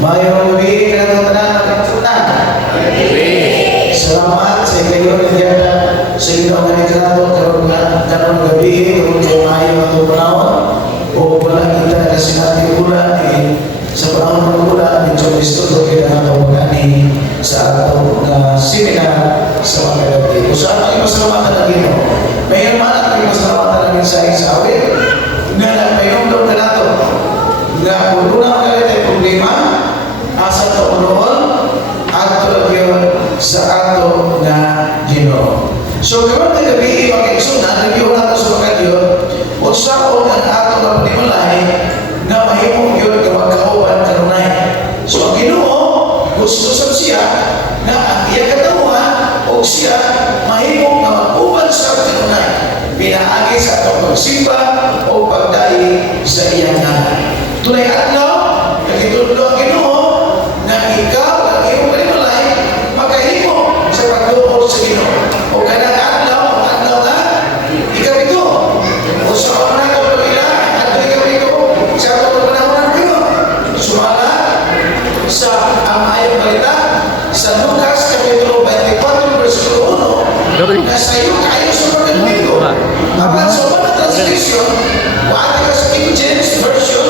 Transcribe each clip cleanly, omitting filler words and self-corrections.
Mayong gabi ka ng tanan ng sultan. Salamat sa kayo na sa inyo nga nikrado karon gabi tungkol kay mayo ang panahon o wala kita na sinabi ulan sa panahon ng ulan ni Kristo to kinahanglan sa ato nga seminar sa mga gabi. Usa ang masalamatan ng Ginoo. Mayon man ang masalamatan ng sa awit nga nagpayong ka nato nga kung unang kaya problema asa to unoon ato lang sa ato na Ginoo. So karon nga gabi mga igsoon, review nato sa mga Dios unsaon ang ato nga panimulay nga mahimong gyud nga magkauban kanunay. So ang Ginoo gusto sa siya nga ang iya katawhan o siya mahimong nga mag-uban sa kanunay pinaagi sa atong pagsimba o pagdayi sa iyang ngalan. Tunay adlaw nagitudlo ang Ginoo nga ikaw ang iyong panimulay makahimo sa pagtuo sa Ginoo. O kanang adlaw ang adlaw nga ikabito o sa una ka pagila adlaw ikabito sa atong panahon ng Ginoo. Sumala sa ang ayong balita sa Lucas Kapitulo 24 versikulo 1 na sa iyo kayo sa pagkalumigo. Apan sa mga translation wala ka sa King James Version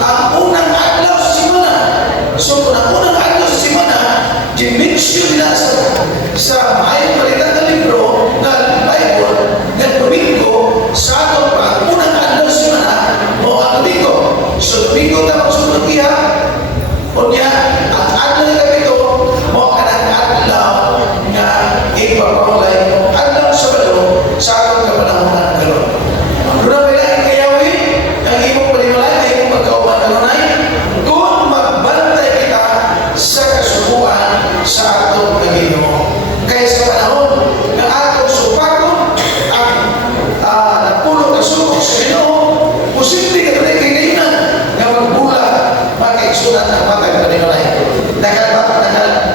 ang unang adlaw sa simana. So kung ang unang adlaw sa simana dimension nila sa ayong balita ng libro ng Bible ng Domingo sa atong pa unang adlaw sa simana o ang Domingo. So Domingo tapos sunod niya o niya ang adlaw ng kapito mo ka ng adlaw nga ipapawalay adlaw sa balo sa atong kapanahonan ng karon. Doon ang kailangan kayawin ang imong panimulay na imong pagkauban kanunay kung magbantay kita sa kasubuan sa atong Ginoo. Kaya sa panahon ng atong supakon ang napulo ka subok sa Ginoo, posible ka rin kailangan nga magbulag makaigsunan ang matag panimulay.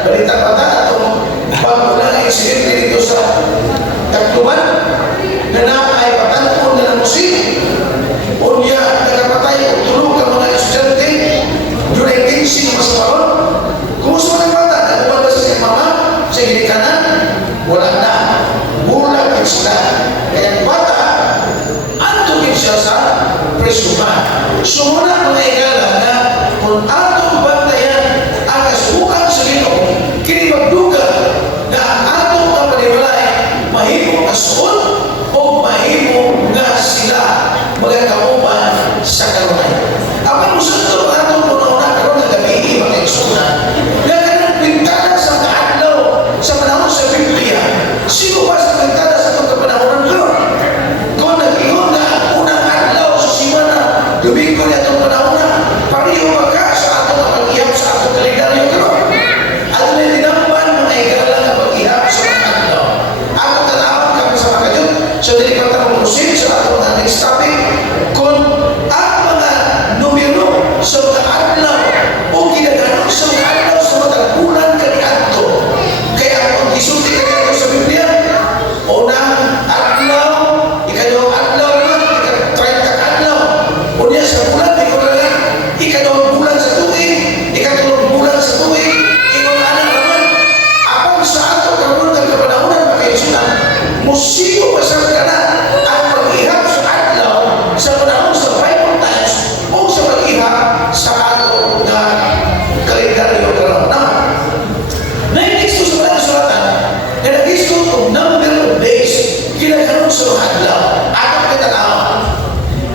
Balita pa ta atong pagbulang insidente dito sa Tagtuban na ay patanapon na ng musik o niya nakapatay o tulog ang mga estudyante during 15 na masaparon. Kumusta ng bata? Nagpapal ba sa mama? Sa ginikanan? Wala na. Bulag sila. Kaya ang bata, antugin siya sa presuman. So muna mga igala na kung atong bantayan ang kasubukan sa Ginoo, kini magduga na ang atong ang panimulay mahimo kasuon o mahimo nga sila magkakauban sa kanunay. Apan musunod atong una-una karon nga gabi mga igsoon na kanang bintana sa kaadlaw sa panahon sa Biblia. Sino ba sa bintana sa itong panahon karon? Kung nag-ingon na ang unang adlaw sa simana, Domingo na itong panahon na pariyo ka sa atong pag-ihap sa atong kalendaryo karon. At may dinampan mga igala nga pag-ihap sa mga adlaw. Atong tanawon kami sa mga Diyos. So dili pa tayo proceed sa atong next topic kung ang mga numero sa mga adlaw o ginaganon sa mga adlaw sa mga bulan kaniadto. Kaya kung isulti ka sa Biblia, unang adlaw, ikadawang adlaw naman, 30 adlaw. O niya sa bulan, ikadawang bulan sa tuig, ikatulong bulan sa tuig, ingon-anan naman, apang sa ato karon ng kapanahonan makaisunan, musibo pa sa kana ang pag-ihap sa adlaw sa panahon sa Bible times o sa pag-ihap sa ato na kalendaryo karon. Nainis ko sa mga sulatan na nag-isto of number of days ginaganon sa mga adlaw atong katanawan.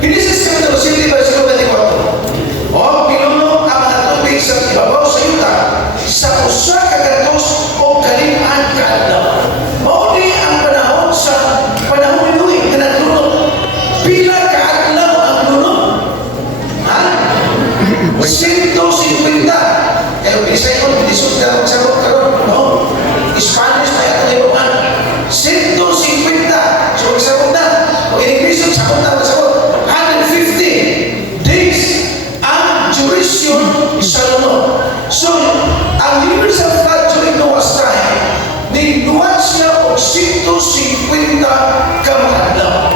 Genesis Kapitulo 7 versikulo 24. O pinuno ang mga tubig sa ibabaw sa yuta sa usa ka gantos o kalim-an ka adlaw. Mauni ang panahon sa panahon ni Noe na naglunod. Pila ka adlaw ang lunod? Ha? 150. Kaya bisay ko, disod na magsabot karon, no? Spanish na yato na yung 150. So magsabot na. O in-English, sabot na magsabot. 150 days ang duration sa lunod. So, ang universal flood during Noah's time, niluwag siya o 150 kamadlaw.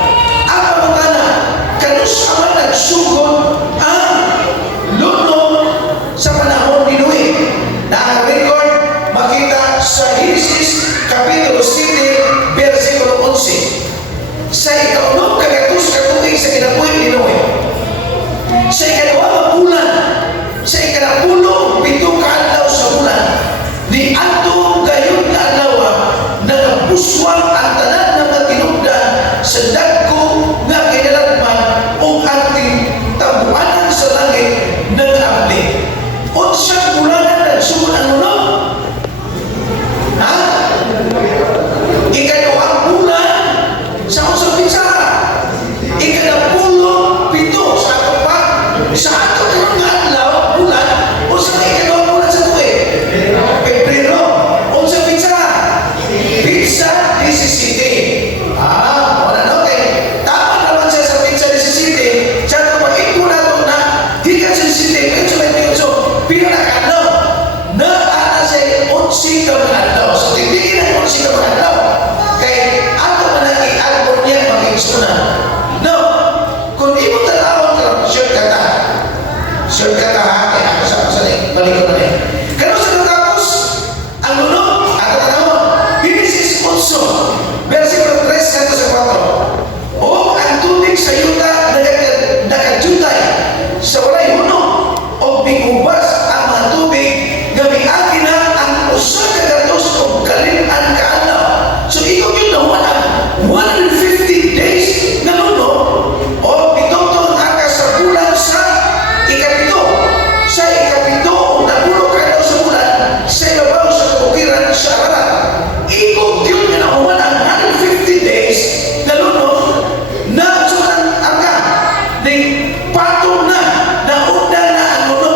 Ang pamutana, kanus ang nagsugod ang lunod sa panahon ni nag-abli. Unsang bulanan nagsugod ang lunok? Ha? Ikaduhang bulan sa usang pinsara. Ikadapulo pito sa ato pa. Sa ato karon nga adlaw bulan usa ka ikaduhang bulan sa tuig. Pebrero. Unsang pinsara? Pinsa 17. Wala na okay. Tama naman siya sa pinsa 17. Sa kapag-ito na ito na gikan sa 17 kayo sa 28. Pila na kadlaw? Na siya 11 ka mga adlaw. So tigdigin ang 11 ka mga adlaw. Kaya ato man ang i-album niya mag-istunan. No, kung imo talawon ka, shortcut ha. Shortcut ha, kaya ako sa balik ko na rin. Kano sa natapos, ang lunok, ato tanawon, Genesis 8, versikulo 3 hanggang sa 4. O ang tubig sa yuta nagkajutay sa walay hunong o bigubas ang mga tubig gamiakin na ang usa ka gatos o kalim-an kaadlaw. So ikaw yun na wala 150 days na luno o pitutong hanggang sa bulan sa ikapito. Sa ikapito o napulo kayo sa bulan sa ibabaw sa kabukiran sa Ararat. Ikot yun na wala 150 days na luno na sunan ang ka. Di patong na naunda na ang luno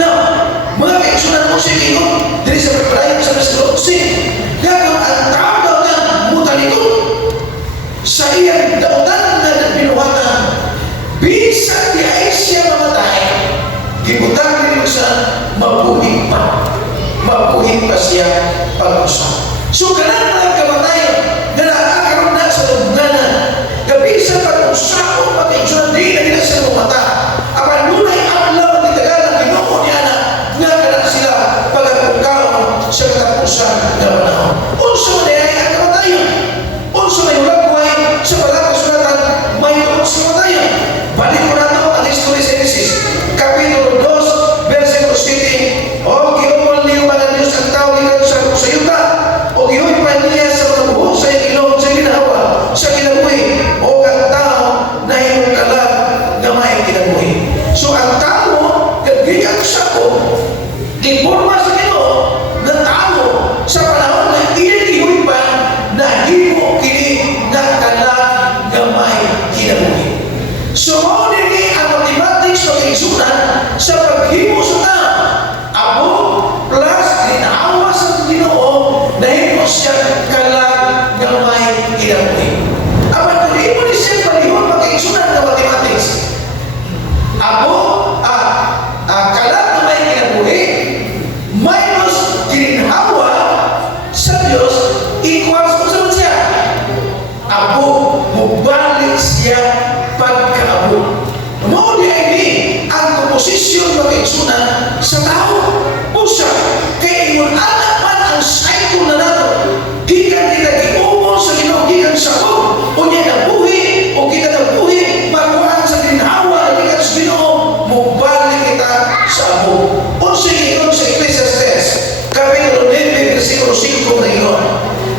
Now, mga kaigsunan mo siya ingon, diri sa pagpadayon sa Pesilosi, gagawin ang tao daw na mutalikod sa iyang dautan na binuhatan. Bisa di ay siya mamatay, gibutang din sa mabuhi pa siya pag-usap. So kanang mga kamatayon na nakakaroon na sa lugnanan, gabisa pag-usap o pag-igsunan di na nila sa mata. Apan nunay apalaw ang Tagalang Ginoo niya na nga kanang sila pag-agpungkaon sa katapusan na panahon. Unsa man ay ang kamatayon, unsa may hulagway sa palakasulatan, may tungkol sa kamatayon. Balik ko nato ang History Genesis Kapitulo 2 versikulo 7. O giupol niyo mga Diyos ang tao gikan sa yuta, o gihoy pa niya sa mga buhok sa ilong sa ginawa sa kinabuhi, o ang tao na iyong kalag na may kinabuhi. So ang tao gikan sa ko informa sa Ginoo na tao sa panahon na iyan gihoy pa na himo kini na kalag na may kinabuhi. So mao dinhi ang mathematics o kaigsunan sa paghimo sa tao. Abo plus ginawa sa Ginoo na himo siya kalag nga may kinabuhi. Apan kung himo ni siya palihon pag-kaigsunan ng mathematics, abo kalag nga may kinabuhi minus ginhawa sa Dios equals kung saan siya. Abo mubalik siya pagkaabot. Mao di ay ni ang komposisyon ng kaigsunan sa tao. Usa kay ingon anak man ang cycle na nato. Gikan kita giumon sa Ginoo gikan sa Ginoo. Unya na buhi o kita na buhi magkuhan sa ginhawa gikan sa Ginoo, mobalik kita sa abo. Unsa ingon sa Ecclesiastes Kapitulo 9 versikulo 5 na ingon,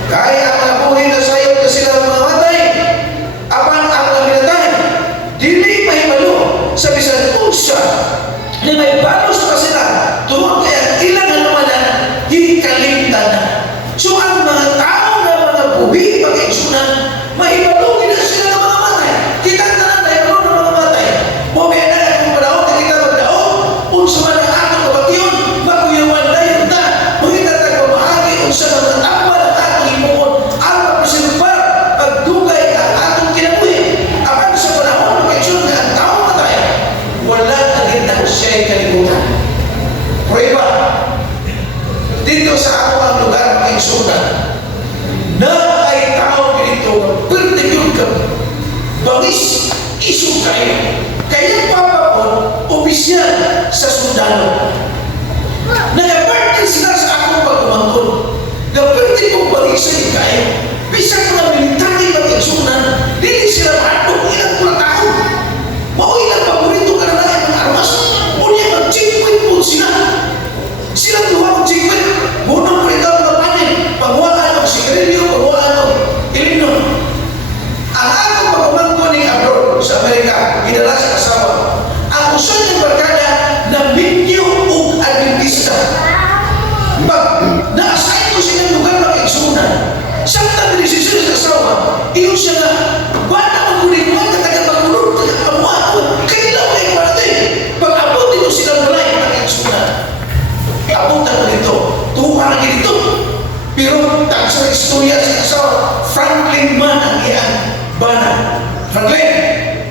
kaya ang mga buhi na sayo na sila mga matay, apan ang naminatay dili mahibalo sa bisan unsa na may balos pa sila tungod kaya ilang naman hikalimtan na. So ang mga tao na mga buhi pag-kaigsunan, mahibalo na sila ng mga matay. Kita na lang mahibalo ng mga matay. Mabaya na kung panahon na kita magdaon, unsa man ang atong kabation, makuyawan na yun na. Magkita tayo mahagi, unsa man ang tambal at atong himuon, ang mapisilupar, pagdugay ang atong kinabuhi. Apan sa panahon ng kaigsunan na ang tao matay, wala na rin ang siya'y kalimutan. Prueba, dito sa ako ang lugar ng kaigsunan, na ay tao dito, pertikul ka, bangis, isong kayo. Kaya papapon, opisyal sa sundalo. Nagapartin sila sa akong pagkumangkon. Gapartin kong bagisay kayo. Bisang mga military mag-kaigsunan, hindi sila maatong ilang pula tao. Mao ilang paborito ka na lang ang armas. Unya mag-checkpoint po sila. Sila tuwa mag-checkpoint. Munong pa ito mga panin. Pagwaan ang sigarilyo, pagwaan ang ilimnon. Ang akong pagkumangkon ni abroad sa Amerika, ginala sa asawa. Ang usan ng barkada na minyo o adventista. Na-assign ko silang lugar ng kaigsunan. Samtang dinisisyon sa asawa, iyon siya na, bana magkulit mo, kataga-magulog, kataga-amuan, kailan mo yung parating. Pag-abot ito silang balay ng kaigsunan. Abutan mo dito, tuwa na dito. Pero tag sa istorya sa asawa, Franklin man ang iyang bana. Franklin,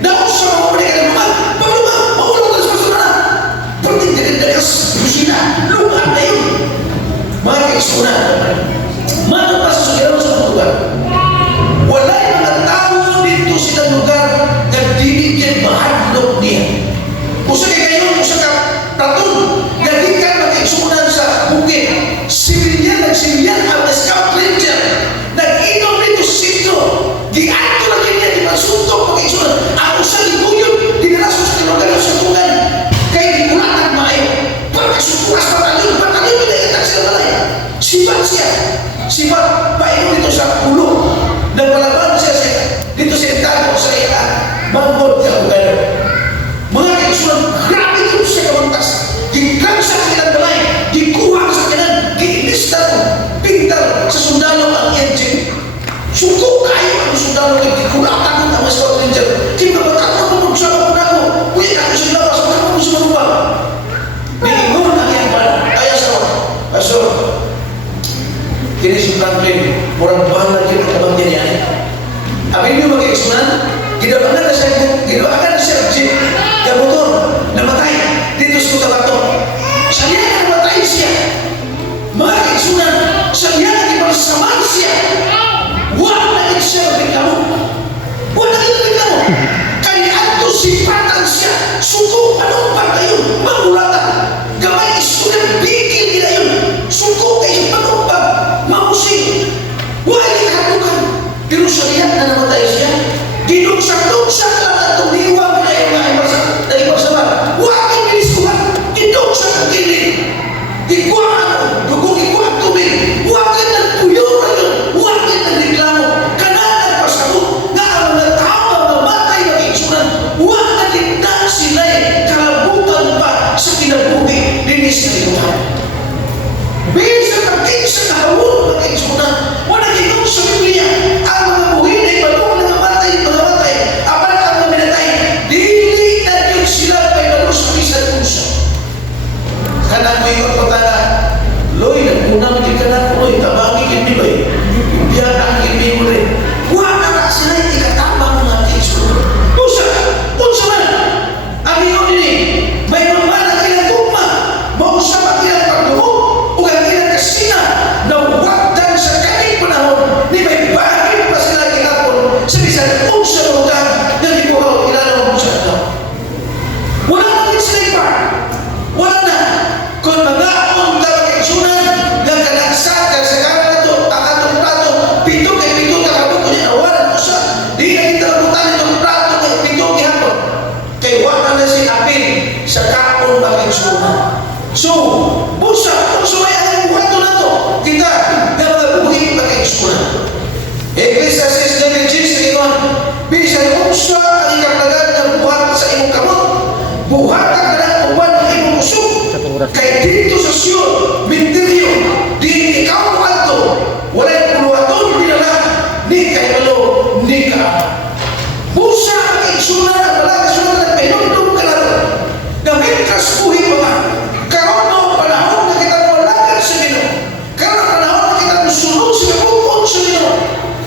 naon siya maupali ka ng lumag, pag-lumag, maulog ka sa pasunan. Pagting dagas, busina, lumag na yun. Mga kaigsunan, mano pa sa sugiraw sa lugar. Wala yung mga tao dito sa lugar na dinigyan mahadlok niya. Usa kay kayo, usa ka platon, nagikan mag-kaigsunan sa bukid. Sibilyan ang scout ranger. Nag-inom nito sito. Di-ato lang niya, di magsuntok mag-kaigsunan. Ang usa giguyod, dinalaso sa tinugan sa tungan. Kaya gigulatan maayo. Pagkasukuras batalyon, na itatag sila balay. Sibat siya. Sibat, paino dito sa ulo. Franklin, murang banget yung kabangyan niya. Abin niyo mag-exman, gidabangan na siya jeep, gamotor, namatay, dito sa Cotabato. Saya namatay siya. Mga kaigsunan, saya nagipagsaman siya. Wala na siya magkamo. Wala na magkamo. Kaya ato sipatan siya, suko, anong pa kayo, mangulatan. Gamay isunan, bigil nila yun. Suko kayo, anong pa, mamusing. Wala ikadukan. Pero saya na namatay siya. Dinugsak-dugsak lang at tumiwag na yung mga ipasaman. Wakit biniskuhan, dinugsak ang kilin. Ikuhaan, dugong ikuhaan tubig. Wakit ng tuyo na yun. Wakit ng reklamo. Kananan pasabot na ang mga tao ang mamatay ng iksunan. Wakit na sila kalabutan pa sa kinabuhi. Linis na ikuhan. Bisa pagkin sa kahawon ng iksunan. Wala ginong sa Biblia. Ang mga buhi na ibalong na namatay. Apan ang mga minatay. Dili na yun sila kay balong sa bisan puso. Kanak mo yung pagkana, Loy, nagpunang di ka na ko, tabangin hindi ba eh? Biyan ang hindi mo rin. Wala na sila yung ikatabang mga kisunod. Punsa man, ang iyong nini, may mamana ilang gugma, mausap ang ilang pagdumo, o ang ilang kasina, na wagdan sa kaming panahon, ni may bahagin pa sila kinapon, sa bisan punsa na utang, na di po ako ilalawang punsa na. Wala na sila yung part. Wala na. Kung mga akong tawag kaigsunan ng kanagsakan sa karan na ito, ang atong prato, pito kay pito kakabot ko niya, awalan mo siya. Di na kita labutan itong prato kay pito kihapon. Kay wala na si Apin sa kakong kaigsunan. So, busa, kung sumay ang buhato na ito, kita na mga buhi kaigsunan. Ecclesiastes 9:6 na bisan umsa ang ikapagad ng buhat sa imong kamot, buhatan ka ng uban ng imong usok. Kay dito sa Sion, minteryo, di ikaw ato, walay puluhaton nila ni kay malo, ni ka. Busa ang iksunan at wala kasunan at pinundong ka na rin. Gamit kas buhi mga, karon mo panahon na kita walagan sa Ginoo. Karon panahon na kita musunod sa kapupon sa Ginoo.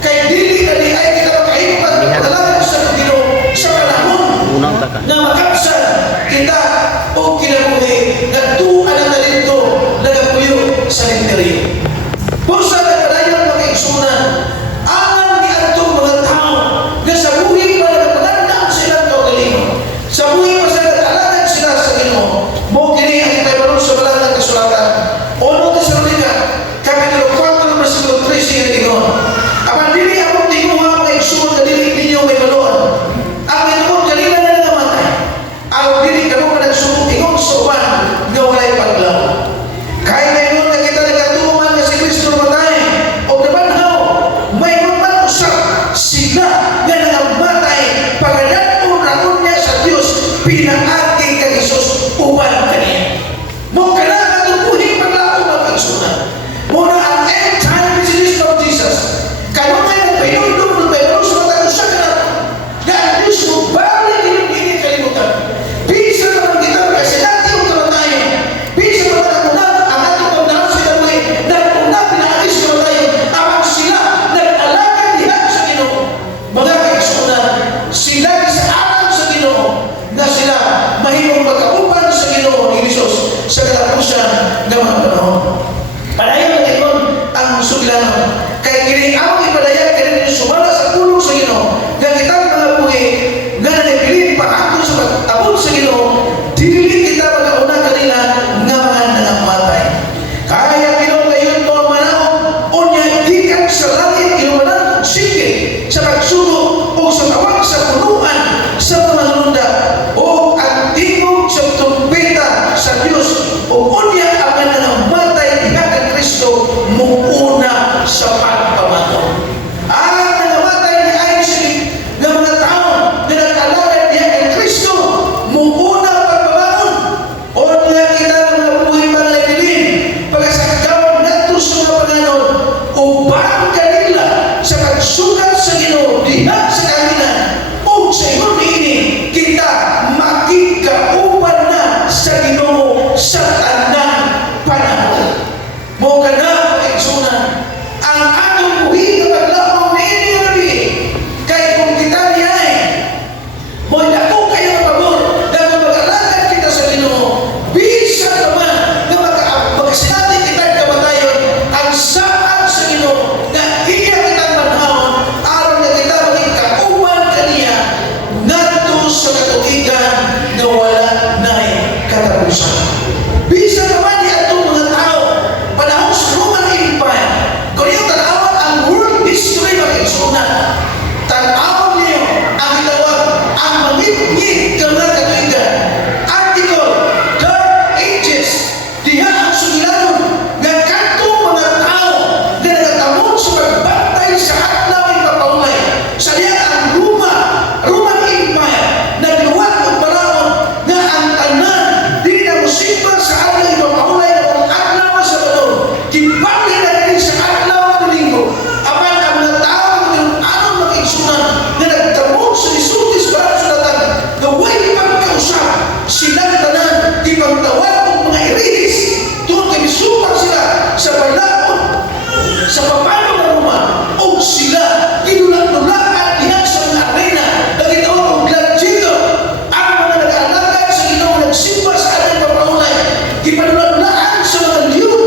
Kay dili na di ay kita makahipat walagan sa Ginoo sa panahon na makapsan kita o kinabuhi na tuan na talento nagapuyo Kipadulaan sa mga liyon,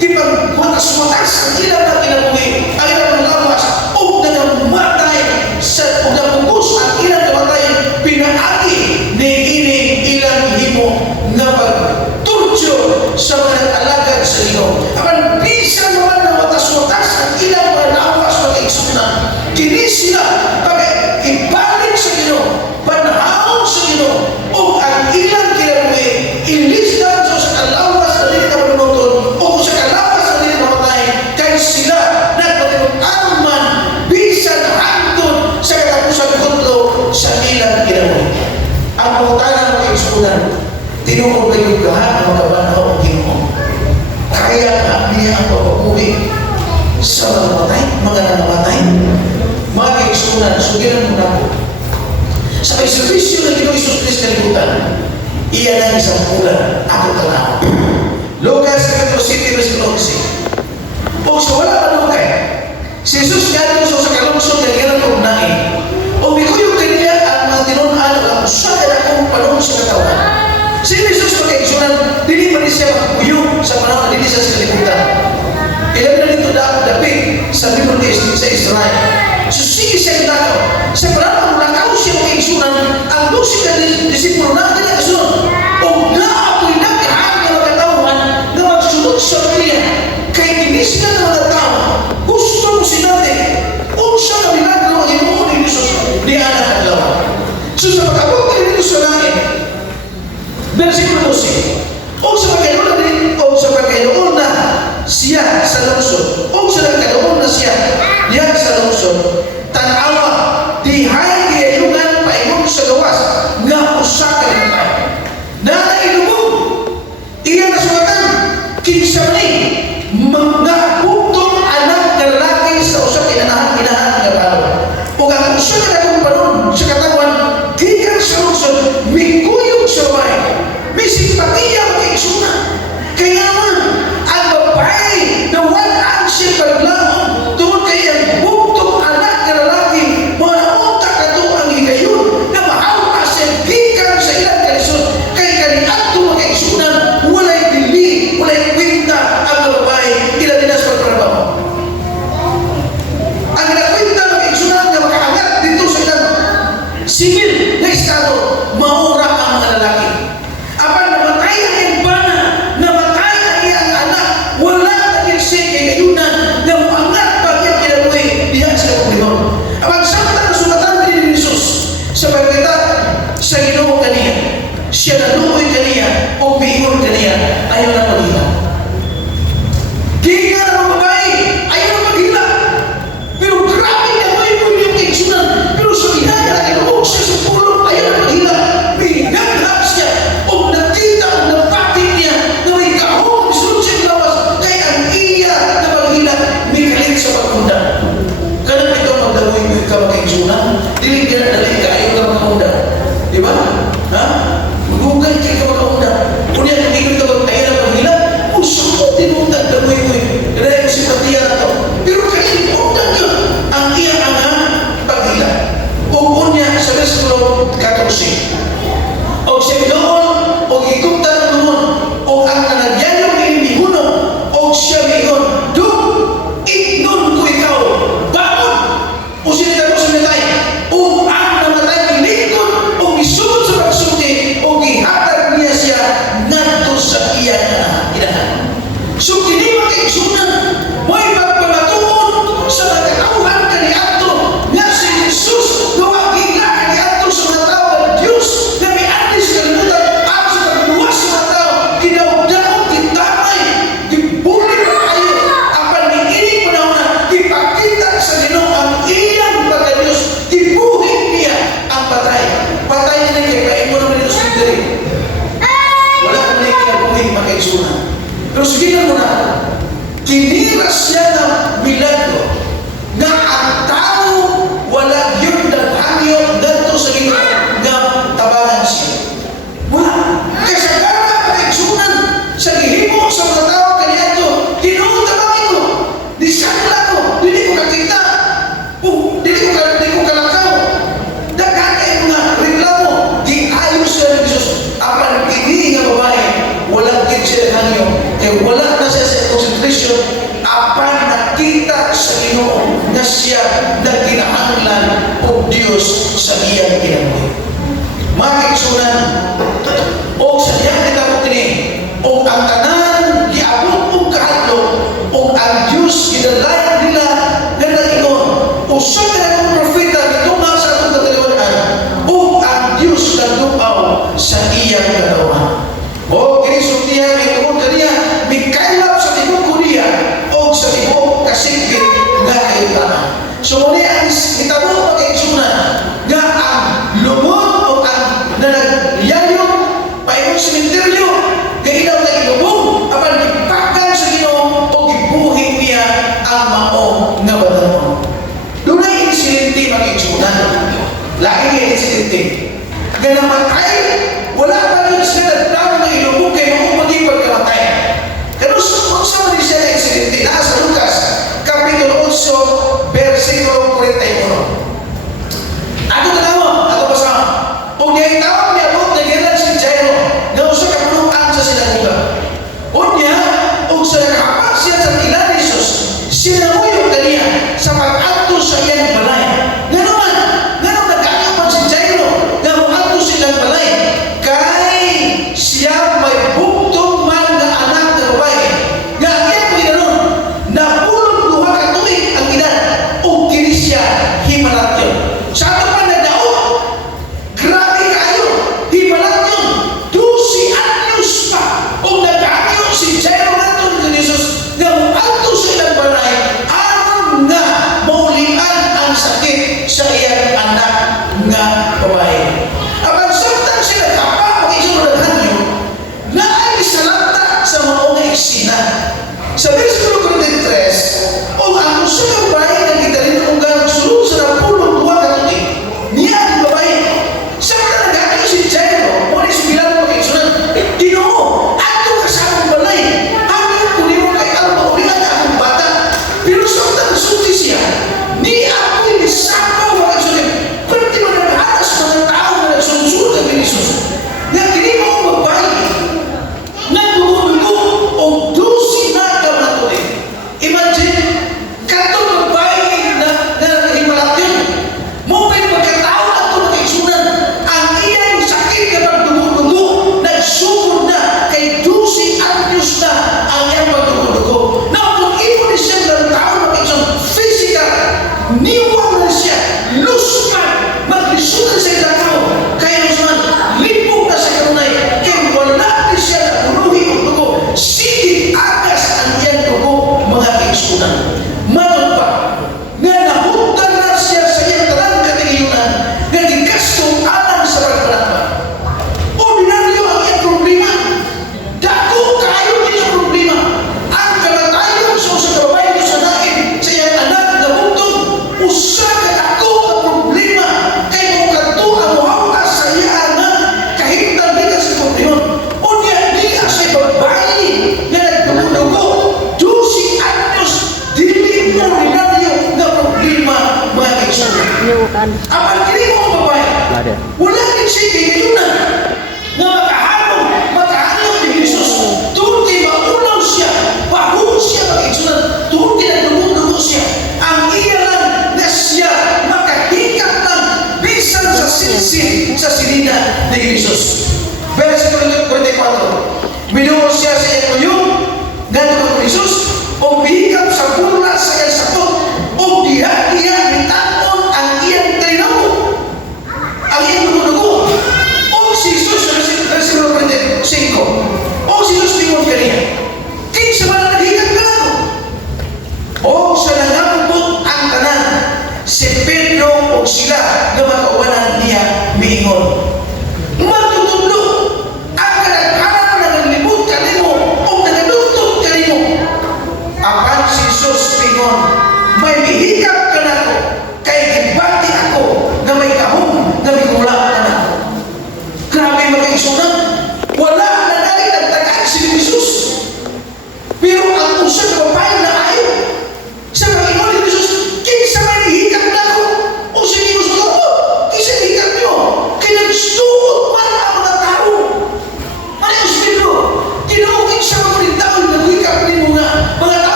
kipagwatas-watas ang ilang na kinabuhi, ang ilang malawas, o nagamatay sa pagkapugos ang ilang kamatay, pinaagi ni ini ilang himo na pagturtyo sa mga alagad sa Ginoo. Apan bisan naman na watas-watas ang ilang malawas pag-igsunan, kini sila ibalik sa Ginoo, panahon sa Ginoo, o ang ilang kinabuhi ilisdan sa kalawas na dili na manunuton o sa kalawas na dili mamatay, kay sila nagpatinutan man bisan hangtod sa katapusan kutlo sa ilang kinabuhi. Ang pangutanan ng igsunan, tinuod ba yung gahan ng magkabanaw ang Ginoo? Kaya nga niya ang pagpapuwi sa mga namatay, mga nangamatay. Mga kaigsunan, sugilan mo na po. Sa may servisyo ng Ginoo Isus Cristo kalibutan, iyan ang isang bulan ako tanaw. Lucas capítulo 7 versículo 11. O sa wala manukay, si Jesus nga ito sa kalungsod ng ilang pagnain. O mikuyog kaniya ang mga tinunan ang usagan akong panahon sa katawan. Si Jesus magkaigsunan, dili pa rin siya magkuyog sa panahon na dili sa kalibutan. Ilan na dito dapit sa libro sa Israel. So sige siya yung lakaw. Sa panahon na lakaw siya magkaigsunan, ang dusig na disipulo na kanya kasunod. O nga ako'y nakihaan na magkatauhan na magsunod sa kanya. Kay kinis ka na mga tao, gusto mo sinabi, unsa na milagro ang inuon ni Jesus ni anak at lawa. So sa pagkabot na dito sa langit, versikulo 12, o sa pagkailoon na siya sa lungsod, o sa pagkailoon na siya yan sa lungsod, tanawa, dihay kiyayungan paingon sa gawas, nga usakan ng tayo. Nailubog, iyan na sumatan, kinsa ni, mga buktong anak na lalaki sa usap inanahan nga balo. O ang usakan akong panon sa katawan, gikan sa lungsod, mikuyog sa bahay, may simpatiya makaisuna. Kaya naman, ang babae na walaan siya paglamon, tungkol kay ang buktong anak na lalaki, mga utak na ito ang higayon, na maawa siya gikan sa ilang kalisod, kay kaniadto makaisunan, walay bili, walay kwenta ang babae, ilang dinas pagtrabaho. Ang nakwenta makaisunan na makaangat dito sa ilang singil na estado, maura ang mga lalaki. Apan namatay ang imbana, namatay ang iyang anak, wala naging siya kayayunan na muangat pag iyang kinabuhi diyan sa Panginoon. Apan samtang nasulatan din ni Jesus sa pagkita sa Ginoo kaniya, siya naluoy kaniya o biingon kaniya, ayaw na maghila. Giga ng babae, ayaw na maghila. Pero grabe na mo yung kaigsunan. Pero sa ginaya na inuog siya sa pulong, ayaw na maghila. Minaglag siya o nakita o napatin niya na may kahong bisunod siya lawas, kaya ang iya na maghila may kalit sa pagkunda. Kanang ito magdamoy mo yung kaigsunan, dili ka na dali ka, ayaw ka makakunda. Diba? Ha? Magugay kayo ka makakunda. Kunya, hindi ko ito magtayo na maghila, o sakot tinundan damoy mo yung dahil mo simpatiya na ito. Pero kailipundan yun ang iya nga paghila. O kunya sa versikulo 14. O siya noon, o higupta ng noon, o ang nanagyanong inimiguno, o siya mingon, doon, ignon ko ikaw, bakon, o sinita ko sa mitay, o ang namatay pinikon, o isunod sa pagsuti, o gihatag niya siya, nandun sa iya na inahan. So, kini makaigsunan, may pagpamatuon sa nagkatauhan kaniadto, nga si Jesus, gawa gila kaniadto sa mga tao ng Diyos, na may atis kalimutan, at sa pagluwas sa mga tao, kinaugdaon, kitamay, kibulit na kayo, apan ni ining panahon na, kipakita sa Ginoo ang iyang pagka-Diyos, kibuhin niya ang patay. Patay niya kay kain mo naman ito sa pagdari. Wala ka na kinabuhin makaigsunan. Pero sige mo na, kinira siya ng milagro na ang tao wala yun naghangyo dito sa Ginoo nga tabangan siya. Wala. Kasi kaya makaigsunan sa gihimo sa mga tao kaniya ito, Ginoo tabangan ko, di sakla ko, dili ko kakita, dili ko kalakaw. Daghan kayo mga reklamo, giayos sa Jesus. Apan kini nga babae, walang siya hangyo kay wala na siya sa concentration apan nakita sa Ginoo na siya nagkinahanglan o Diyos sa iyang kinabuhi. Mga kaigsunan, o sa iyang kinabot ini o ang tanan giabot o kahadlo o ang Diyos gidalayan nila na nagingon o sa kanang propeta gitunga sa atong kataliwanan o ang Diyos nagduaw sa iyang kadawan. O kinisultihan may tungkol kaniya mikailap sa tibok Korea o sa tibok kasigit nga kayutanan. So muli ang hitabo mag-igsunan nga ang lumot o ang nanagyayon paimong sementeryo gailaw na ilubong apan ipakgan sa Ginoo o gibuhi niya ang mao nga batanon. Dunay insidente mag-igsunan. Lain nga insidente. Nga namatay wala pa rin sila nagtawag ng ilubong kay maupagi pagkamatay. Pero sa man siya na insidente na sa Lucas Kapitulo 8 versikulo 41. Ako tanawa, ako basama. O niya itawag niya po na gano'n si Jairo na usa ka pulutan sa sinaguga. O niya, o sa nakahapak siya sa tila ni Jesus, sinamuyog kaniya sa pag-ato sa iyang balay. Gano'n nagkakapan si Jairo na mo-ato silang balay kay siya may buktong man na anak na babae. Nga iya po gano'n, napulong duha ka tuig ang edad o kini siya himalatyon. Sa ato pa nagdaog, grabe kayo, himalatyon, 12 anyos pa o nagkakyo si Jairo nato ni Jesus nga mo-ato sa ilang balay aron nga maulian ang sakit sa iyang anak nga babae. Abang samtang sila kapag isunodhan nyo, naay salanta sa mga eksena. Sa versikulo 43, o ang usa ka babae nga gitalin ng ganong sulod sa napulong duha ka tuig, niya ang babae. Samtang nagkakyo si Jairo, mo ni subilang mag-igsunan, Ginoo, ato ka sa akong balay, hanggang kunin mo kay ang maulian na akong bata. Pero samtang sulti siya, ni ako inisapaw mag-igsunan, pwede mo nag-alas mga tao na nagsunod kay Jesus. Nga kini mo ang babae, nagdugo-dugo o 12 na kamatulid. Imagine, katong babae na himalatyon, mo pa yung pagkatao na ito mag-igsunan, ang iyang sakit na pagdugo-dugo, nagsugod na kay 12 anyos na ang iyang pagdugo-dugo. Na kung ipon siya ng tao mag-igsunan, physical, niwang na siya, lusman, maglisunan sa ilang tao, kaya lusman, lipog na sa kanunay, kaya wala na siya na buluhi o dugo, sige agas ang iyang dugo, mga kaigsunan. Manon pa, nga nahutan na siya sa iyang talang katingiyunan, nga gikastong alang sa pagpanakba. Ordinaryo ang iyang problema. Dako kayo din ang problema. Ang kamatayon sa usa ka babae sa nain sa iyang anak na buntong, usa ka dako ang problema kay kung kadto ang muhawta sa iyang anak kahimtang di ka sa problema. O niya di ka sa babae nga nagdugo-dugo 12 anyos dili mo ordinaryo nga problema mga kaigsunan. Apan kini mo ang babae, wala din siya kayunan nga makahalong ni Jesus. Tuhod kay maulaw siya, bago siya mag-igsunan, tuhod kay nagdugo-dugo siya. Ang iya lang na siya makahikat lang bisan sa silsid sa silina ni Jesus. Versikulo 44, binuo siya sa iyang tuyong, ganito ni Jesus, o bihikap sa bula sa iyang sakot, o diha-diha bitaon ang iyang trinaw, ang iyang dugo-dugo. O si Jesus, versikulo 45, o si Jesus tingod kaniya, kinsa man naghikat ka lang. O sa nangambot ang tanan, si Pedro o sila nga makauwanan niya miingon, magtutudlo ang kanaghanan na naglibot kanimo o nagalutod kanimo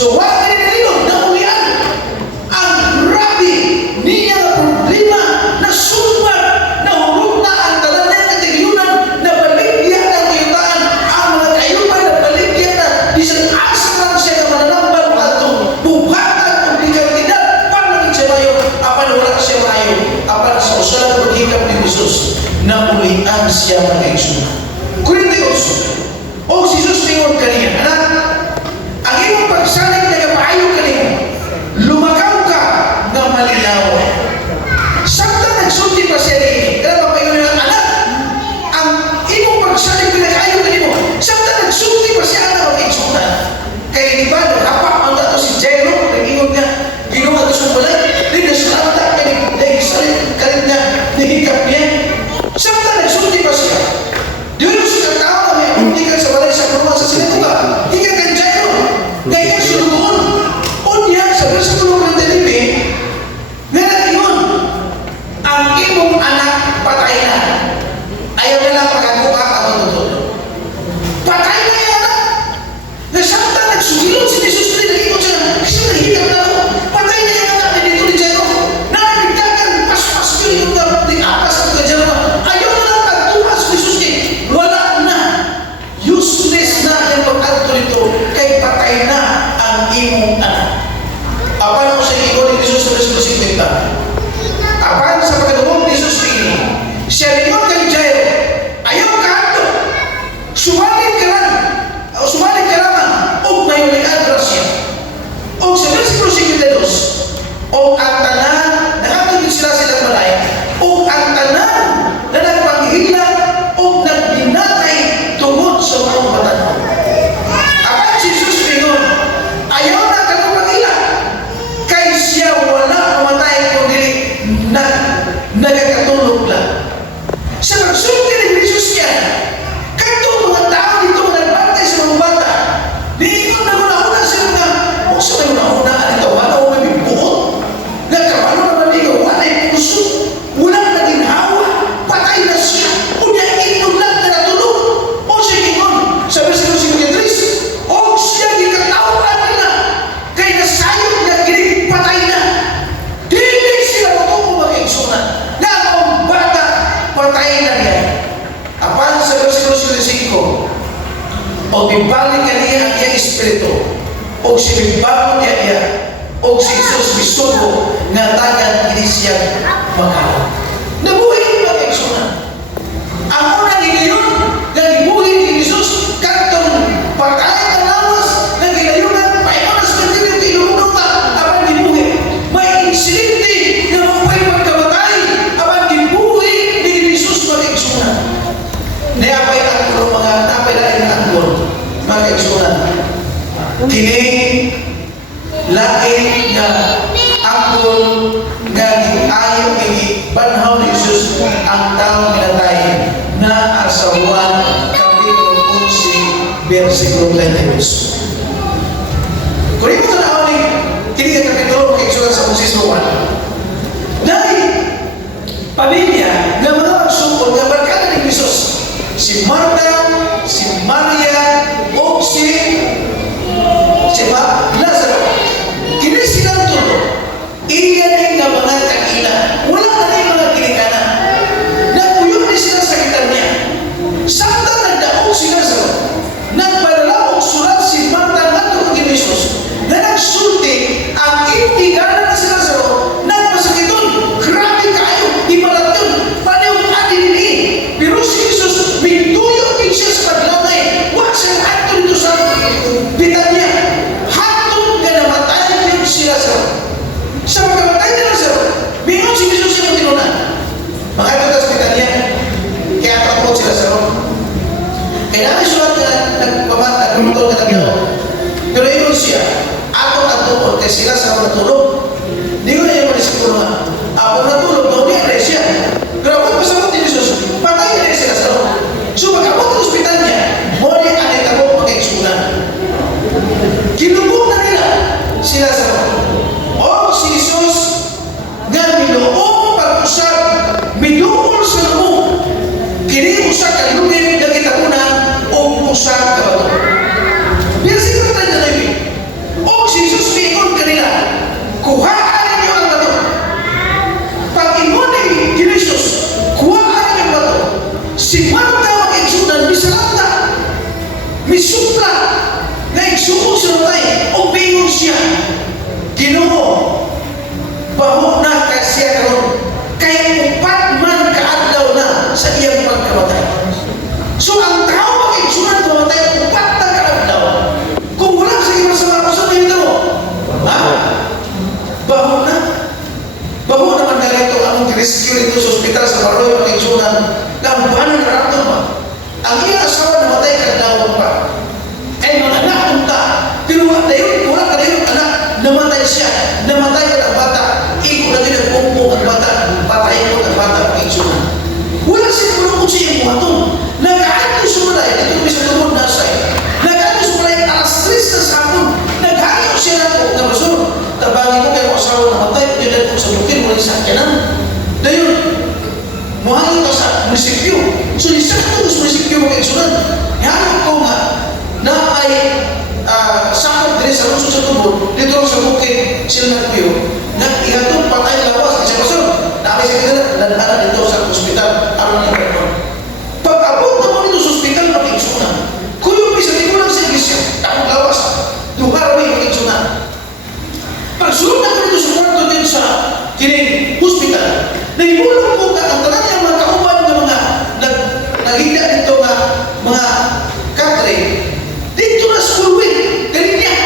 So wala ka nililog na ulian ang grabe niya na problema na sumbat na hurot na ang talan niya katigyunan na baligyan ng kayutaan ang mga kayupan na baligyan na isang asa lang siya na mananambal atong bubatan kung di ka tidak panagin siya mayo apan wala siya mayo apan sa usalang paghikap ni Jesus na ulian siya mag-exuna. Korintios o si Jesus tingon kaniya, anak, ang iyong pagsalig na kapaayo kaniya, lumakaw ka na malinaw. Samtang nagsulti pa siya rin, kaya papayo niya, anak, ang iyong pagsalig na kaayo kaniya, samtang nagsulti pa siya na mag-exuna. Kaya di ba, nakapak ang dato si Jairo, nag-ingon niya, ginawa ito sa balay, din na sulanta kaniya, nag-isalit kaniya niya, nahikap niya. Samtang nagsulti pa siya, diyo sa tao na hindi ka sa balay sa pulungan sa sinagoga, hindi ka kan Jairo, kaya sulugon. O niya, sabi sa pulungan ng Delipe, nga nag-ingon, ang imong anak patay na. Ayaw na lang pagkakuha ka matutulog. Patay na yung anak. Nasamtang nagsugilon si Jesus na nag-ingon siya, kasi nahihikap na ako. Patay na yung anak na dito ni Jairo. Nakagdagan, pas-pas ko yung apas at Jairo. Ayaw na lang pagtumas ni Jesus eh. Wala na. Useless na yung pag-alto nito. Kay patay na ang imong anak. Apan mo sa ikon ni Jesus sa versículo 50. Apan sa pagkadungog ni Jesus ini, siya ringon kay Jairo, ayaw ka ato. Sumalit ka lang. O sumalit ka lamang. O may ulian grasya. O sa versículo 52, o ang tanan, nakatulog sila silang balay, o ang tanan na nagpanghilang o nagbinatay tungod sa mga matanon. Apan si Jesus ringon, ayaw na ka panghilang. Kay siya wala mamatay kundi nagkakatulog lang. Sa pagsulti ni Jesus niya, kanto mga tao dito nagbantay sa mga bata, niingon na muna-una sila nga, o sa may muna-una, alito, wala o may bibuot, nagkabalo na manigaw, wala yung puso, walang naginhawa, patay na siya, o niya inom lang na natulog, o siya ingon, sa versículo 53, o siya gikatawaan nila, kay nasayot niya kinig patay na, dili sila matungkol mag-exuna, na ang bata, patay na niya. Apan sa versículo 55, o bibalik ka niya ang iyang espiritu, o sinibbago niya niya, o si Jesus misugo nga tagan ini siya makawa. Nabuhay mag-exuna. Ang unang igayon, nagibuhay ni Jesus, kantong patay ang lawas, nagigayunan, paimonas ka din yung kinulunong ka, apan gibuhay. May insidente na mapay pagkamatay, apan gibuhay ni Jesus mag-exuna. Nayapay ang tulong mga napay na rin ang tulong, mag-exuna. Kini, lain nga angkol nga ayaw banhaw ni Jesus ang taong minatay na asawan kapitulo 11 versikulo 32. Kung ito tanaw ni kini nga kapitulo mag-exuna sa 11:1. Dahil pamilya nga mga magsukol nga barkada ni Jesus, si Marta, si Maria, o si Lazaro. Kini silang tulo. Iyan nga mga kakina. Wala na yung mga kinikana. Nagpuyon ni sila sa kitan niya. Samtang nagdaong si Lazaro, nagpadala og sulat si Marta ngadto kay Jesus na nagsulti ang impiganan ni si Lazaro nagpasakiton. Grabe kayo, ibalatyon, panayong adinili. Pero si Jesus, mintuyo din siya sa paglangay. Huwag siyang ato dito sa Bitanya. Hatong ka namatay din si Lazaro. Sa pagkamatay ni Lazaro, mingon si Jesus yung tinunan. Mga ito sa Bitanya, kaya takot si Lazaro. Kaya namin sulat na nagpamatay, nagpumutol ka na pero yun siya, ato-ato, kaya sila sa natulog. Hindi ko na yung manisipulungan. Ako natulog, doon niya na siya. Pero kung pasabot ni Jesus, patay na si Lazaro. So pagkabot ng ospital niya, muli anit ako mag-exuna. Kinubog na nila si Lazaro. O si Jesus nga minuong pag-usap, minukol sa loob. Kini usap ka lubin na kita muna o usap ka ba ito. Biar siguro tayo na namin. O si siya, namatay ka ng bata, iko na ginagpumpong ang bata, patayin ko ang bata, pagkiksunan. Wala siya kulungkot sa iyong mga ito. Nag-aano sumulay, dito kami sa tumod na asay. Nag-aano sumulay, alas 3 na sa hapon, nag-aano siya na po, na masunod. Tabagi ko kayo asawa na matay, kaya po sa bukid, wala sa kyanan. Dayon, muhangin ka sa munisipyo. So, isang ito sa munisipyo mo kaigsunan. Hanap ko nga, na ay sakot din sa luso sa tubod, dito sa bukid, sila nagpiyo, nag-ihatong patay lawas, kasi masunod, namin sa kanila, nag-ana dito sa hospital, aron niya kayo. Pag-abot naman dito sa hospital, mag-igsunan. Kung yung bisa, di ko lang sa iglesia, takot lawas, lugar may mag-igsunan. Pag-sunod na ko dito sa kwarto din sa kining hospital, nahimulong ko ka ang tanan niya mga kauban ng mga naghinda dito nga mga katre, dito na sa Ulwin, ganun niya,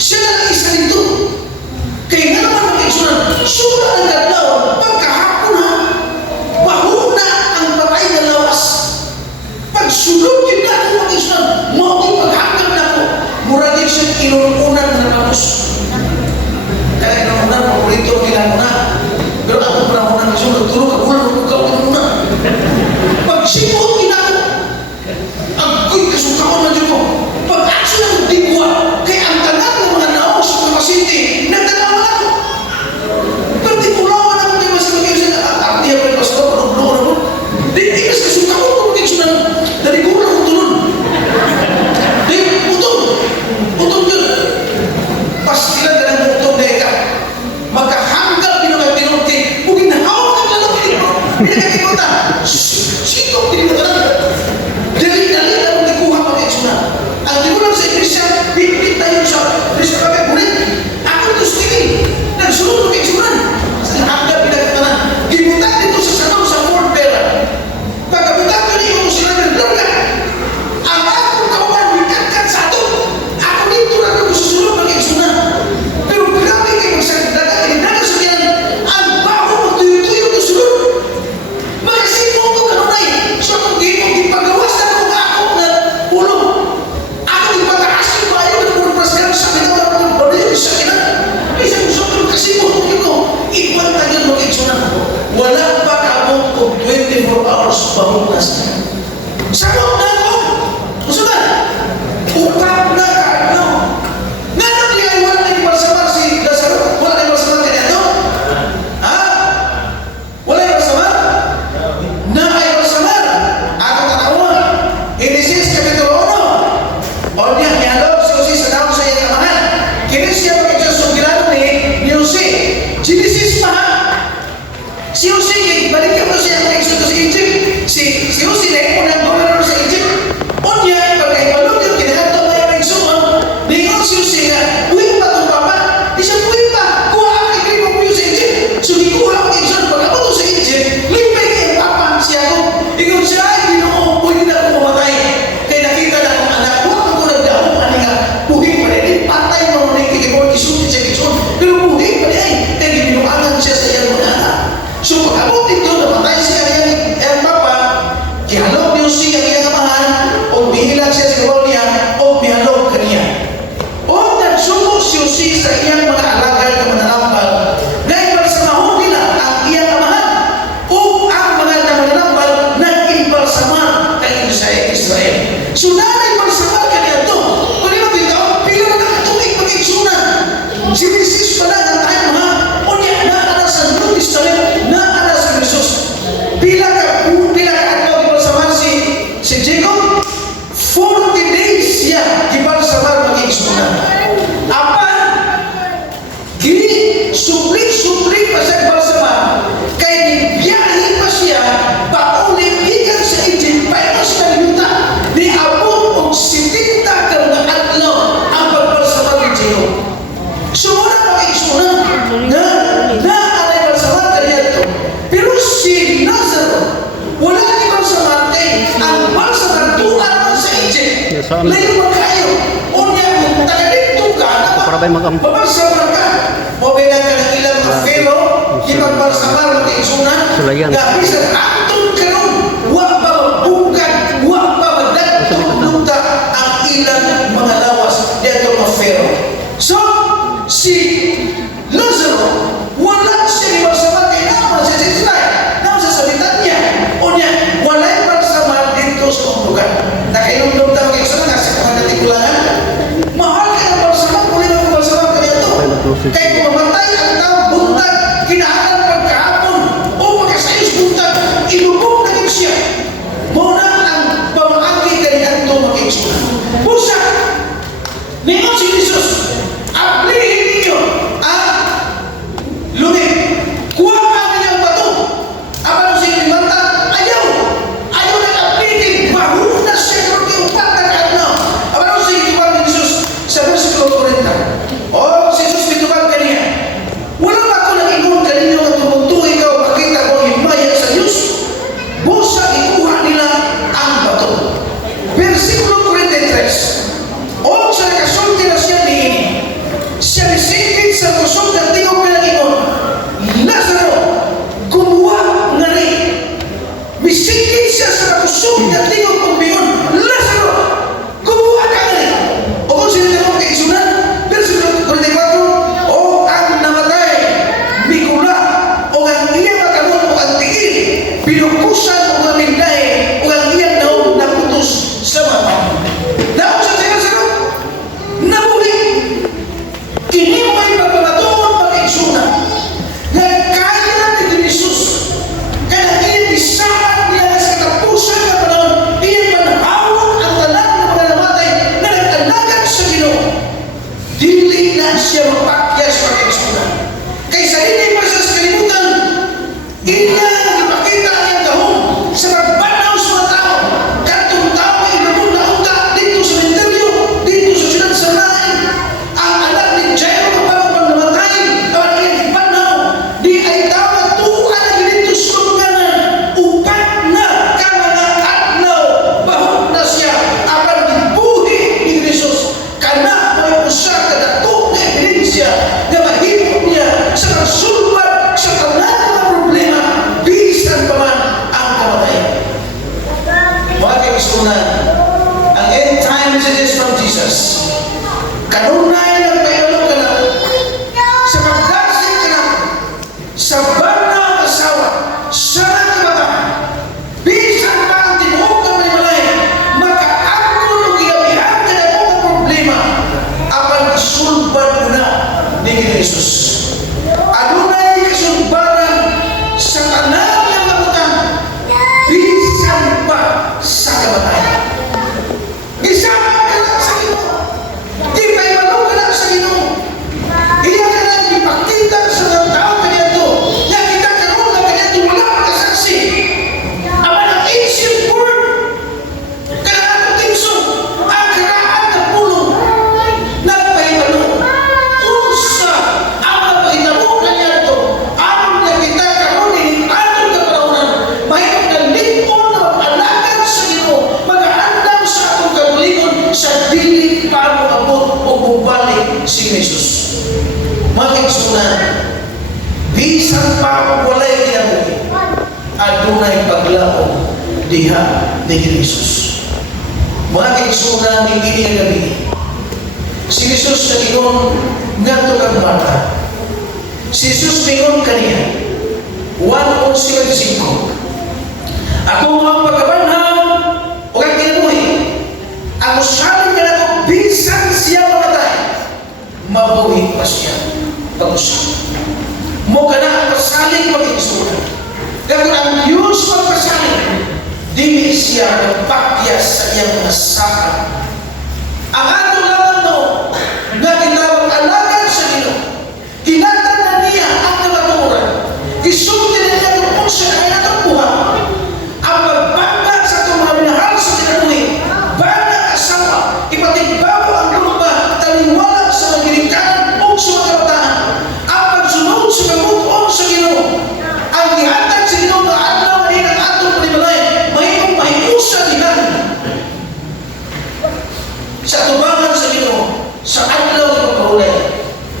siya na isa dito. Kaya nga naman mag-igsunan, sura ang gaglaw, pagkahapon ha, bahuna ang patay na lawas. Pagsulog yun na ako mag-igsunan, mauting paghanggang na ako, muragin siyang inununan na namus. Kaya inununan, paborito kailan mo na. Pero ako panahonan ng sunod, tulog ka, inununan. Pagsimot yun ako, agoy kasukaon na dyan ko. Pag-aso na kong tingwa, kaya ang tanan ng mga naos na masiti, nagtanawan ako. Pero di pulawan ako kayo mas kagay sa artiya pa yung pastor, panublo na mo. Di mas kasukaon ko kayo sa dari ko na kong tulun. Di, utong yun. Pas ilan ka ng utong na ika, magkahanggang pinunag-pinunti, bugin na hawak ng lalong pinagkakikutan. Sino pinagkikutan? Dali-dali na kung ikuha pa kayo sa ang timulang sa iglesia, pipit tayo sa iglesia kami, bulit. Ako ito sa tingin, nagsunod ko kayo sa sa hanggang pinagkikutan. Gibutan dito sa sanong sa Fort Bella. Pagkabutan ko niyo kung sila ng larga, ang akong kawan, wikatkan sa ato. Ako dito na ako susunod ng kayo sa pero grabe kayo magsagdaga, kininaga sa kiyan, ang baho magtuyo-tuyo na sunod. Makasino ko kanunay, so kung ipagawas na kung ako na ulong, ako ipataas yung bayo na kung prasgan sa kinawag ng baliyo sa kinan. Isang sobrang kasino ko, iwan tayo mag-igsunan. Wala pa kabong kung 24 hours pamunas. Sakot na ako! Masunan! Ukap na kaano! Nga nang liay wala na yung malsamar si Lazaro? Wala na yung malsamar kanya ito? Ha? Wala yung malsamar? Na ay malsamar? Ako tatawa. Genesis Kapitulo 1. O niya, nihalog si Jose sa daong sa iyang kamahan. Kini siya pag-Diyos yung ginano ni Jose. Genesis pa ha? Si Jose, balikan mo siya ang eksoto sa Egypt. Si Jose na yung unang gobernador sa Egypt. O niya, pagkahibalog yung kinahanto mo yung eksoto, ningon si Jose nga, buwin pa itong papa? Di siya buwin pa. Kuha ang ikripong mo sa Egypt. So, di kuha ang eksoto. Pagkapunto sa Egypt, limpay kayong papa siya ko. Ikaw siya, ay, Ginoo, pwede na ako mamatay. Kaya nakita na akong anak, huwag ako nagdahong ani nga, buhin pa rin. Patay mo na yung kikipon, kisutin siya kisutin. Pero buhin pa rin ay, kaya ginuangan siya sa iyang mga anak. So, pag-abot ito, namatay siya ang papa, kihalog niyo siya ang iyang amahan, o bihilag siya sa kabaw niya, o bihalog kaniya. O nagsumo si Jose sa iyang mga alagad na mananambal, dahil sa mahon nila ang iyang amahan, o ang mga mananambal nag-imbalsamar kay Israel. So, na-imbalsamar kaniya ito. Kung ito dito, pila na nakatungig mag-igsunan. Si Jesus pala ng tayo mga, o niya naana sa New Testament, naana sa Jesus. Pila ka adlaw gibalsamar si Jacob, 40 days siya gibalsamar mag-igsunan. Apan, suplik pa siya gibalsamar, kaya nibiyahin pa siya, paulit-ikan sa Egypt, paano siya nagluta, niabot og 70 ka mga adlaw ang pagbalsamar ni Jacob. So, wala mag-igsunan na alay balsamar kaniya ito. Pero si Lazaro, wala ni balsamar kay ang balsamar tuan sa Egypt. Layo magkayo. O niya, kung taga-dito ka, babalsamar ka. Mabilang ka ng ilang mga felo, ipagbalsamar ng igsunan, gabi sa atong kanon, wak pa magbukad, wak pa magdagtong luta ang ilang mga lawas dito mga felo. So, si Kaya kung mamatay ang tao buntag, kinahanglan pagkahapon o pagkasayos buntag, ilubog na siya. Muna ang pamaagi kanilang ito makikisunan. Pusa, ngayon si Jesus, aplihin ninyo ang lumit. Kuha ka nilang bato. Apa si Limanta? Ayaw nag-aplihin. Mahuna siya kung iupat na kaadlaw. Apa si Limanta ni Jesus sa versikulo 40. O si Jesus pitubag kaniya. Wala ba ako nag-ingon kanino at tumuntong ikaw makita mo himaya sa Diyos? Busa ikuha nila ang bato. Versikulo 43. O sa nakasulti na siya ni siya nisingkit sa kusog ng tingog na ingon. Lazaro, kumuha nga rin. Misingkit siya sa kusog ng tingog kung bingon. Lazaro, kumuha ka nga rin. O kung sinita mo kaisunan, versikulo 44, o ang namatay, mikula, o ang iya makamot o ang tigil, pinukusan o ang mindahe, o ang iya naong naputos sa mata. Naong sa Lazaro, nabuhi. Kini mo ay pagpapatuon pag-iksuna. Nagkaya ni Jesus. Kaya iya disaan niya sa katapusan na panahon. Iya manhawak ang tanan ng mga namatay na nagtanagan sa Ginoo. Dili na siya mapakyas pag-iksuna. Kaysa hindi pa siya sa kalimutan, iya ipakita ang gahong sa pagbanaw sa mga tao. Katong tao ay ilabong na unta dito sa menteryo, dito sa siyudad sa Nain. Ang anak ni Jairo kapag namatay, ang iyang ipanaw, di ay tawag tuwan na ginito sa luganan. Upat na ka mga adlaw, bahog na siya, apan dibuhi ni Jesus. Kana may usa ka datong ebidensya na mahimok niya sa kasulbat sa tanan ng mga problema, bisan pa man ang kamatayan. Mga kaisunan, ang end time messages from Jesus. Kanunay ng pailong ka na, sa pagdasig ka na, sa banang asawa, sa nagkabatahan, bisan pa ang tinuog ka manimalay, makaangkol o gigabihan ka na mga problema, apan isulban mo na ni Jesus. Adunay kasulbanan sa tanan ng kabutan, bisan pa sa kamatayan. Isama ka lang sa Ginoo. Di pa ibalong ka lang sa Ginoo. Iya ka lang ipakita sa mga tao kanyato. Na kita karoon na kanyato wala kasaksi. Aman ang ancient word. Kailangan ng timso. Ang karaan ng pulong. Nagpahibalong. Unsa ang napahitabo kanyato. Anong nakita karoon ni anong kaparaonan. Mahirap na lingkon na mag-alagan sa Ginoo. Mag-aandam sa atong kagulingon sa dili pa mo abot o bubalik si Jesus. Mga kaisunan, bisan pa ako walay kinabuhi, adunay paglaom diha ni Jesus. Mga kaisunan, hindi niya gabi. Si Jesus na ingon ngadto kang Marta. Si Jesus mingon kaniya 1:11. Ako ang pagkabanhaw o ang kinabuhi. Ang usahan ka na ko, bisan siya mamatay, mabuhi pa siya pag-usahan. Mo ka na ang pasaling pag-iisunan. Kaya ang Diyos pagpasaling, di siya nagpakyas sa iyang mga saka. Ang ato naman mo, na tinawag alagan sa Ginoo, hinatan na niya ang kamaturan. Isulti na niya kung siya ay natagpuhan. Ang pagbangga sa itong mga minahal sa kinabuhi, bana asawa, ipatigbaw ang lumba, taliwala sa magilikanan o sa magkabataan. Ang pagsunod sa kamutuon sa Ginoo, ang gihatag sa Ginoo na adlaw na ng atong panimalay, mahimong mahiusan nila. Sa tubangan sa Ginoo, sa adlaw ng pagkahulay,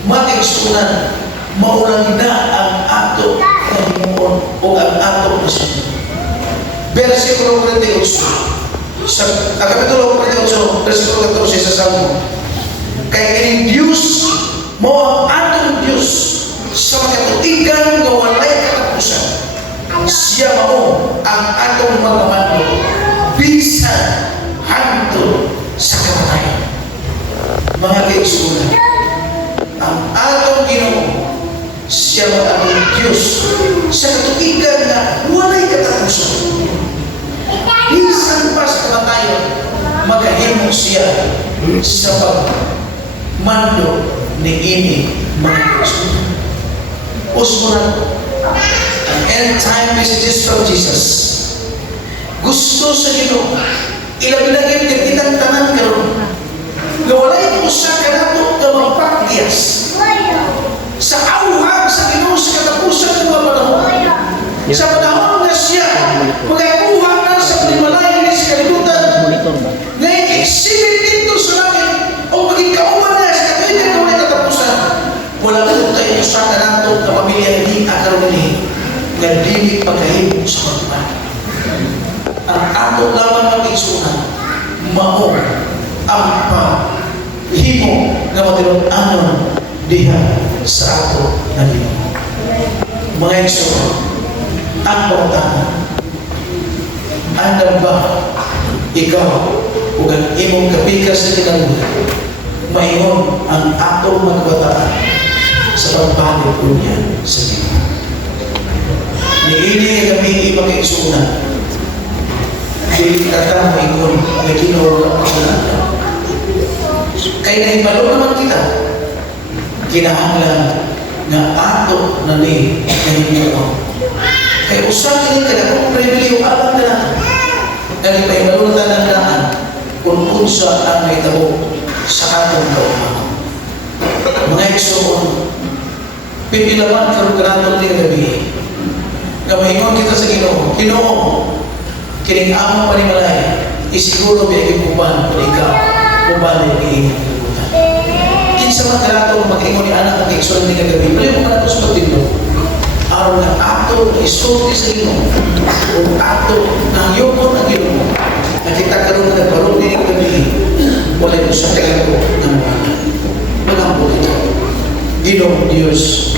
matigsunan, maulang na ang ato na himuon o ang ato na sunod. Versikulo 48. Sa kapitulo 48, versikulo 14 sa Salmo. Kaya ini Diyos mo ang atong Diyos sa makatutigan na walay katapusan. Siya mo ang atong magmamando bisan hangtod sa kamatayan. Mga kaisunan, ang atong sa katuigan na walay katapusan. Bisan pa sa kamatayon, magahimo siya sa pagmando ni ini mga Kristo. Usmunan, ang end time messages from Jesus. Gusto sa Ginoo, ilabilagin ka kitang tanan karon. Nga walay usa ka nato nga magpakyas sa auhag sa Ginoo sa katapusan ng mga panahon. Sa panahon na siya magakuha na sa panimalay sa kalibutan, ngayon exhibit dito sa langit o maging kauman na sa katuigan na walay katapusan. Wala po tayo sa kanato na pamilya ni akaroon ni nga dili pagkahimo sa pagpapalit. Ang ato lamang ang isunan mao ang pahimo nga matinud-anon diha sa ato na Ginoo. Mga isunan, ang pagtana, andam ba ikaw ug ang imong kapikas sa kinabuhi maingon ang atong magbataan sa pagpalit niya sa Ginoo. Niini kami ipag-isunan dili kata maingon nga Ginoo ang kay nahibalo naman kita kinahanglan nga ato na ni nahimuon. Kay usa kini kadakong pribilehyo alang ka nato. Dali pahibalutan ng daan kung unsa ang mahitabo sa atong kaumahan. Mga igsoon, pipilaman karon kanaton ni gabi. Nga maingon kita sa Ginoo, Ginoo, kining among panimalay, isiguro biya ibuban kung ikaw mubalik ni inyong kalibutan. Kinsa man kanaton mag-ingon ni anak ang igsoon ni gabi, pwede mo kanaton sa pagtindog. Aron nga ato na isulti sa Ginoo o ato na yukon ang Ginoo na kita karoon na nagbarong din ang gabi wala yung sa tegako ng mga magambol ito. Ginoo Diyos,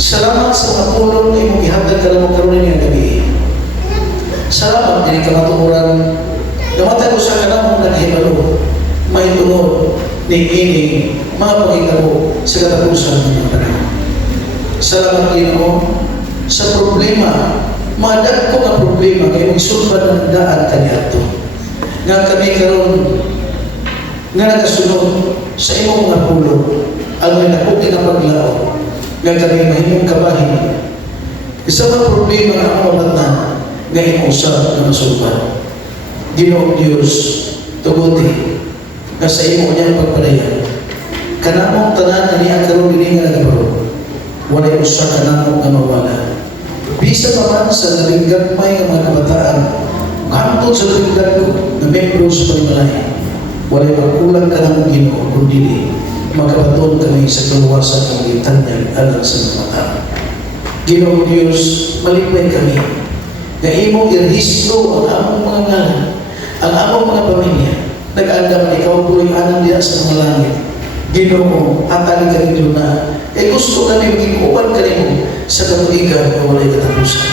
salamat sa mga pulong na imong ihatag ka naman karoon niya gabi. Salamat din ka matukuran gamatay ko sa kanamong naghibalo may tunod ni ining mga pagkikabo sa katapusan ng mga panahon. Salamat Ginoo sa problema, mga dagko nga problema kay magsulbad ng daan kaniadto. Nga kami karon nga nagasunod sa imong mga pulong ang nakuti nga paglao nga kami mahimong kabahin. Isa mga problema nga ang mabatan nga imong usab na masulbad. Ginoo Dios, tuguti nga sa imong niyang pagpadayan kanamong tanan na niya karon dinhi nga nagabaro. Walay usa ka namo nga mawala. Bisa pa man sa labing gagmay nga mga kabataan, hantod sa labing dagko na membro sa panimalay, walay magkulang ka namo Ginoo kundi magkabaton kami sa kaluwasan ng gitanyag alang sa mga tao. Ginoo Dios, malipay kami nga imong irehistro ang among mga ngalan, ang among mga pamilya, nag-andam ikaw tuloy anang diya sa mga langit. Ginoo, atali kami doon na gusto kami mag-iuban ka rin sa katuigan na walay katapusan.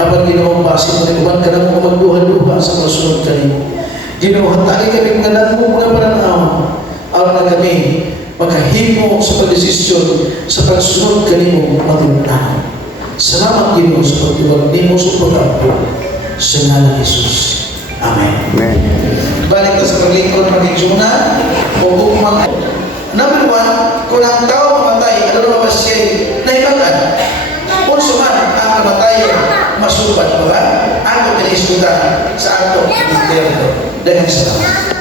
Apan Ginoo, pasin mo nag-uban ka na mo magduha-duha sa masunod ka rin. Ginoo, atali kami mga mo mga pananaw aron na kami magkahimo sa pagdesisyon sa pagsunod ka rin mo matunaw. Salamat Ginoo sa pagtuwag ni mo sa pag-apo sa ngalan ni Jesus. Amen. Balik na sa paglingkod mag-iksuna o bukmang. Number 1, kung ang tao mamatay, ano naman siya naibangan? Kung suman ang kamatayan, masubat ba? Ako tiniskutan sa ato. Dahil salamat.